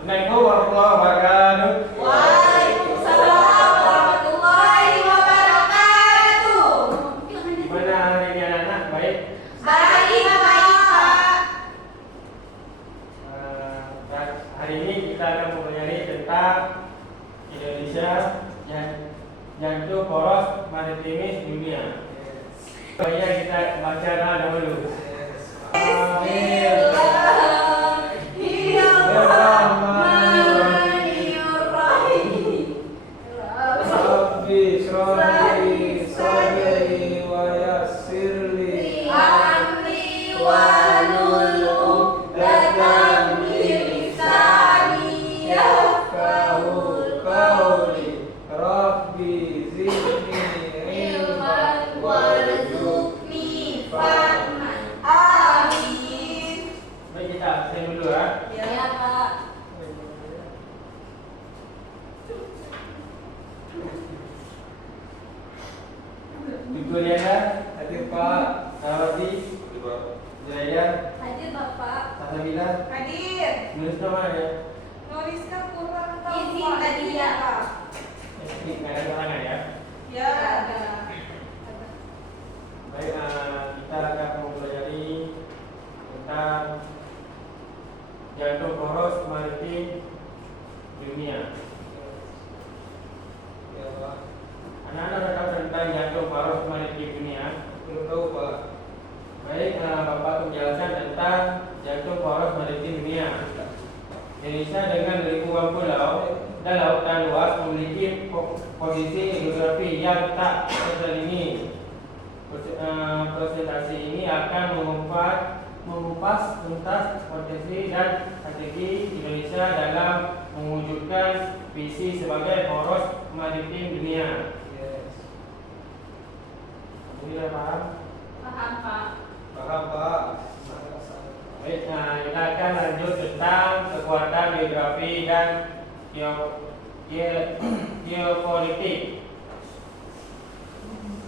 Assalamualaikum warahmatullahi wabarakatuh. Waalaikumsalam warahmatullahi wabarakatuh. Gimana hari ini anak-anak? Baik? Baik, Pak. Hari ini kita akan mempelajari tentang Indonesia jantung poros maritimis dunia. Supaya kita baca dahulu. Juliana, hadir Pak. Nawati, Jaya, Hadir Bapak. Alhamdulillah. Hadir. Nulis nama ya. Nuliskan kurang tahu. Izin tadi ya. Ini nggak ada halangan ya. Ya. Baik, kita akan mempelajari tentang jantung poros maritim dunia. Ya Pak. Anak-anak sudah tahu tentang jantung poros maritim dunia? Belum tahu Pak. Baik, Bapak menjelaskan tentang jantung poros maritim dunia. Indonesia dengan ribuan pulau dan lautan luas memiliki posisi geografi yang tak tertandingi. Presentasi ini akan mengupas tuntas potensi dan strategi Indonesia dalam mewujudkan visi sebagai poros maritim dunia. Alhamdulillah paham? Paham, Pak. Paham Pak. Baik, kita akan lanjut tentang kekuatan geografi dan geopolitik.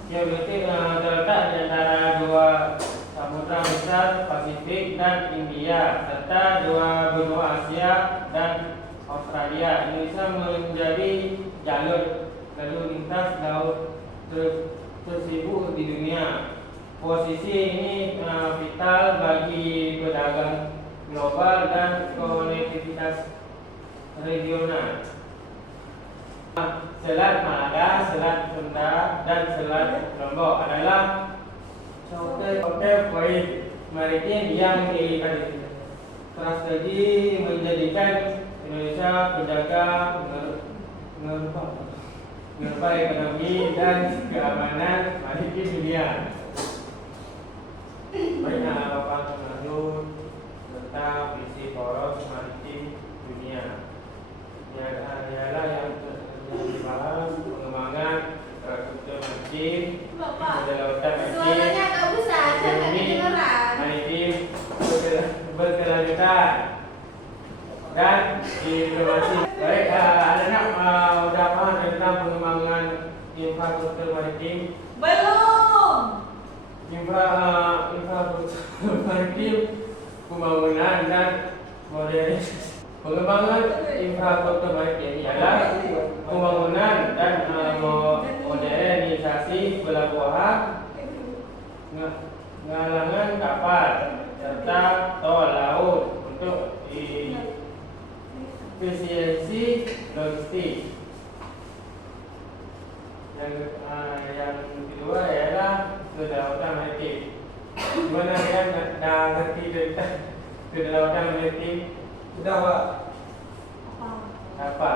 Geopolitik terletak di antara dua samudra besar Pasifik dan India serta dua benua Asia dan Australia. Indonesia menjadi jalur lalu lintas laut tersibuk di dunia. Posisi ini vital bagi perdagangan global dan konektivitas regional. Selat Malaka, Selat Sunda, dan Selat Lombok adalah hotel poin maritim yang strategi menjadikan Indonesia penjaga menerpa ekonomi dan keamanan maritim dunia. Baiklah, Bapak mengatur tentang visi poros maritim dunia. Ini adalah yang dibahas pengembangan infrastruktur maritim, lautan maritim, Suaranya agak besar, saya nggak kedengeran. maritim berkelanjutan dan diplomasi. Baik, anak-anak sudah paham tentang pengembangan infrastruktur maritim? Belum. Infrastruktur maritim, pembangunan dan modernisasi. Pengembangan infrastruktur maritim ialah pembangunan dan modernisasi pelabuhan, galangan kapal serta tol laut untuk efisiensi logistik. Yang kedua ialah kedaulatan maritim. Gimana kalian dah ngerti tentang kedaulatan maritim? Sudah Pak. Apa?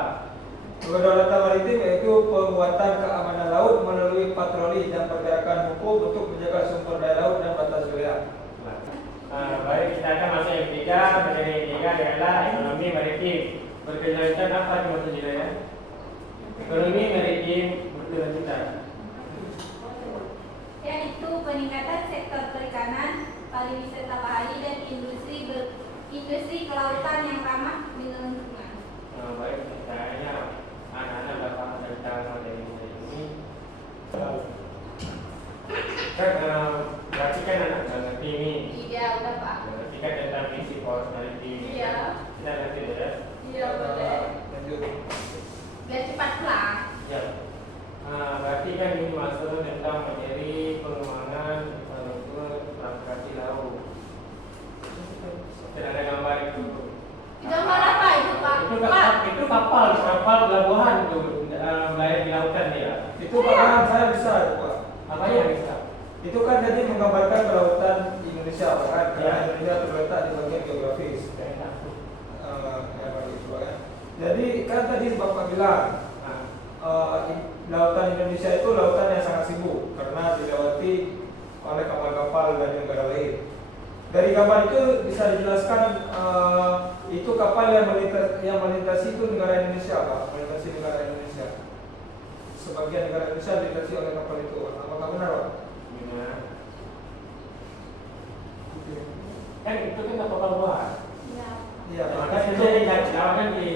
Kedaulatan maritim yaitu penguatan keamanan laut melalui patroli dan pergerakan hukum untuk menjaga sumber daya laut dan batas wilayah. Baik, kita akan masuk yang ketiga. Materi yang ketiga adalah ekonomi maritim berkelanjutan. Apa maksudnya ya? Ekonomi maritim berkelanjutan. Yaitu peningkatan sektor perikanan, pariwisata bahari dan industri kelautan yang ramah dengan lingkungan. Baik, kayaknya anak-anak dapat tentang materi ini. Berarti kan anak ngerti ini. Iya, udah Pak. Berarti kan tentang visi poros maritim. Iya. Kita ngerti ya. Iya. Tidak boleh. Lanjut. Biar cepat pulang. Ya. Nah, berarti kan ini masuk tentang materi pengembangan transportasi laut. Tidak ada gambar itu. Gambar apa itu Pak? Itu kapal pelabuhan itu melayani di lautan dia. Itu paham saya bisa itu, Pak. Apa yang bisa? Itu kan jadi menggambarkan kelautan Indonesia, Pak, kan? Karena Ya. Indonesia terletak di bagian geografis. Ya, begitu, Pak, kan? Jadi kan tadi Bapak bilang lautan Indonesia itu lautan yang sangat sibuk karena dilewati oleh kapal-kapal dari negara lain. Dari gambar itu bisa dijelaskan itu kapal yang melintasi itu negara Indonesia, Pak, melintasi negara Indonesia. Sebagian negara Indonesia dilintasi oleh kapal itu. Apakah benar, Pak? Benar. Kan itu kan kapal pelabuhan. Iya. Iya, Pak. Maka itu kan di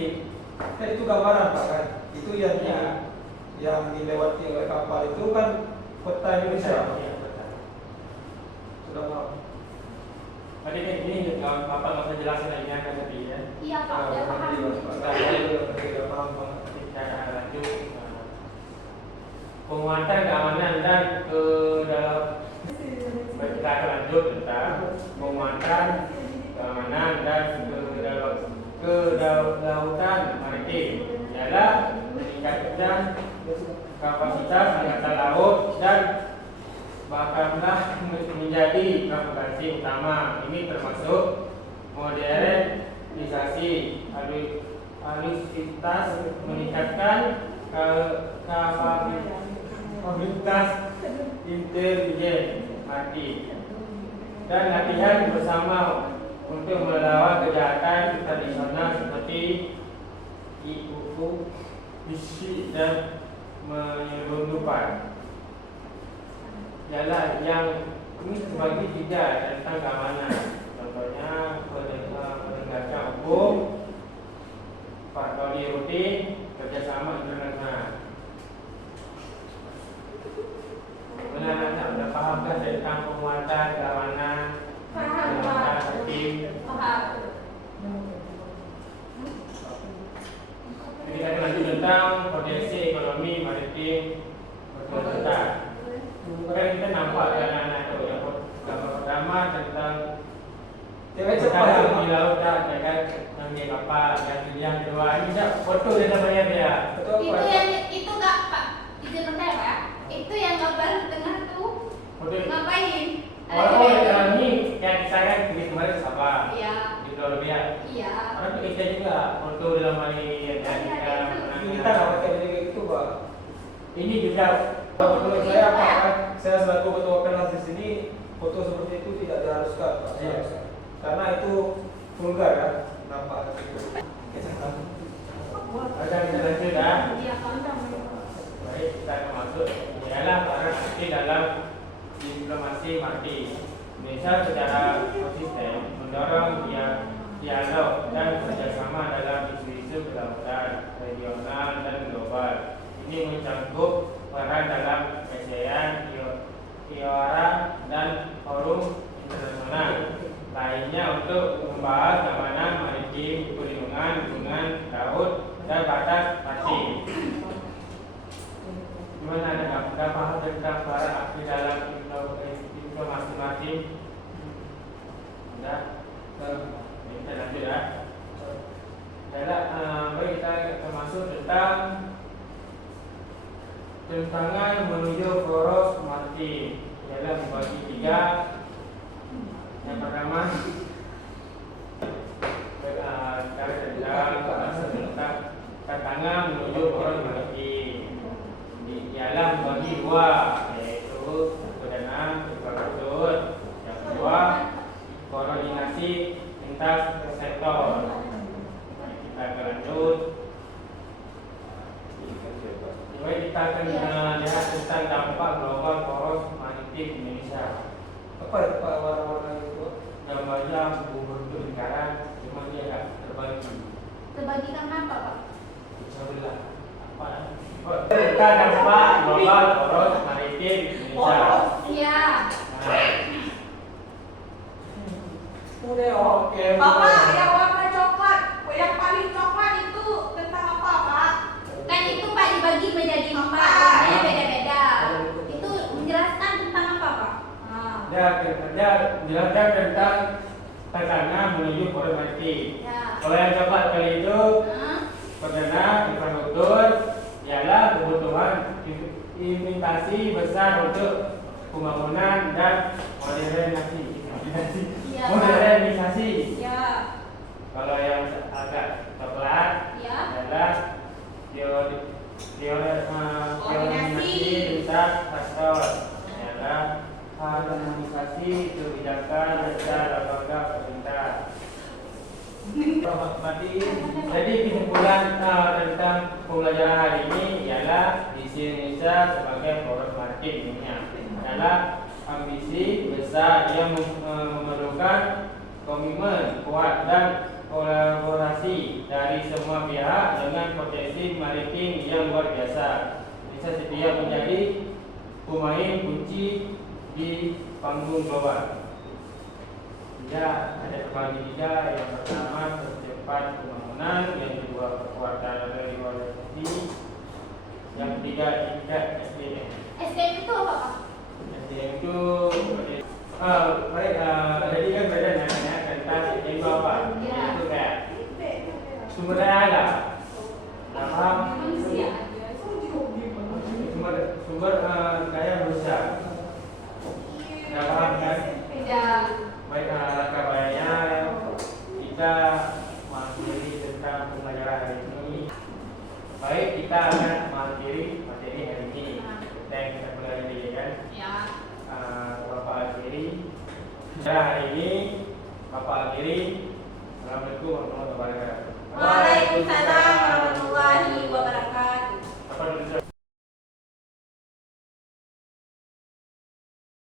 Kan itu gambaran, Pak, kan? Itu yang Ya. yang dilewati oleh kapal itu kan peta Indonesia. Iya, betul. Sudah paham? Tadi kan ini apa nggak usah jelasin lagi kan tadi ya. Iya Pak, udah paham. Tidak paham, Pak. Kita lanjut penguatan keamanan dan ke dalam. Baik, kita akan lanjut tentang penguatan keamanan dan ke lautan maritim. Ialah meningkatkan kapasitas angkatan laut dan bahkanlah menjadi kompetensi utama. Ini termasuk modernisasi, alutsista, meningkatkan kapabilitas intelijen mati dan latihan bersama untuk melawan kejahatan tradisional seperti IUU, bisi dan menyelundupan. Ialah yang ini sebagai tiga tentang keamanan. Contohnya penegakan hukum, patroli rutin, kerjasama internasional. Benar-benar sudah pahamkah tentang penguatan keamanan, Paham keamanan Pak. tim? Paham. Jadi kita lanjut tentang potensi ekonomi maritim berkelanjutan. Kan kita nampak anak-anak itu yang gambar pertama tentang Cewek cepat perkara ya, Pak. di laut dan kan yang di kapal, yang kedua ini tak foto dia namanya dia. Betul, Itu Pak. yang itu enggak Pak. Izin bentar Pak. Itu yang gambar di tengah tuh. Foto Ngapain? oh ini yang saya kirim kemarin siapa? Iya. Di Colombia. Iya. Orang itu kita juga foto dalam hari yang Ini kita nggak pakai jadi kayak gitu, Pak. ini juga Menurut saya, Pak, kan, saya selaku ketua Penas di sini, foto seperti itu tidak diharuskan, Pak. Iya. Karena itu vulgar, kan? Nampak itu. ada kita lanjut ya. Iya, kondom. Baik, kita akan masuk. Ialah para aktif dalam diplomasi maritim. Indonesia secara konsisten mendorong dialog dan kerjasama dalam isu-isu kelautan regional dan global. Ini mencakup peran dalam ASEAN, IORA, dan forum internasional lainnya untuk membahas keamanan maritim, perlindungan lingkungan laut, dan batas maritim. Gimana ada paham tentang para aktif dalam diplomasi maritim? Sudah? Kita lanjut ya. Baik, kita akan masuk tentang tentangan menuju poros maritim. Ialah membagi tiga. Yang pertama, tentang tantangan menuju poros maritim. Ialah membagi dua, yaitu perdana berikut. Yang kedua, koordinasi lintas sektor. Kita akan lanjut. Baik, kita akan lihat tentang dampak global poros maritim Indonesia. Apa ya, Pak, warna-warna itu? Gambarnya bentuk lingkaran, cuma dia agak terbagi. Terbagi karena apa Pak? Sebelah apa? Kita dampak global poros maritim Indonesia. Iya. Udah oke. Bapak yang warna coklat, yang paling coklat menjelaskan tentang tekanan menuju poros maritim. Ya. Kalau yang coklat kali itu perdana infrastruktur ialah kebutuhan investasi besar untuk pembangunan dan Ya. modernisasi. Ya. Kalau yang agak coklat Ya. adalah koordinasi lintas sektor, adalah harmonisasi kebijakan antar lembaga pemerintah. Jadi kesimpulan tentang pembelajaran hari ini ialah visi Indonesia sebagai poros maritim dunia adalah ambisi besar yang memerlukan komitmen kuat dan kolaborasi dari semua pihak dengan potensi maritim yang luar biasa. Indonesia setia menjadi pemain kunci di panggung global. Ya, ada terbagi tiga. Yang pertama percepat pembangunan, yang kedua perkuatan revitalisasi, yang ketiga tingkat SDM. SDM itu apa, Pak? SDM itu baik, jadi kan beda namanya tentang SDM itu apa? Ya. Itu kayak sumber daya alam, paham? Manusia. Sumber daya manusia. Sudah paham kan? Ya. Baik, langkah baiknya kita mengakhiri tentang pembelajaran hari ini. Baik, kita akan mengakhiri materi hari ini. Kita yang kita pelajari kan? Ya. Bapak akhiri. Hari ini Bapak akhiri. Assalamualaikum warahmatullahi wabarakatuh. Waalaikumsalam.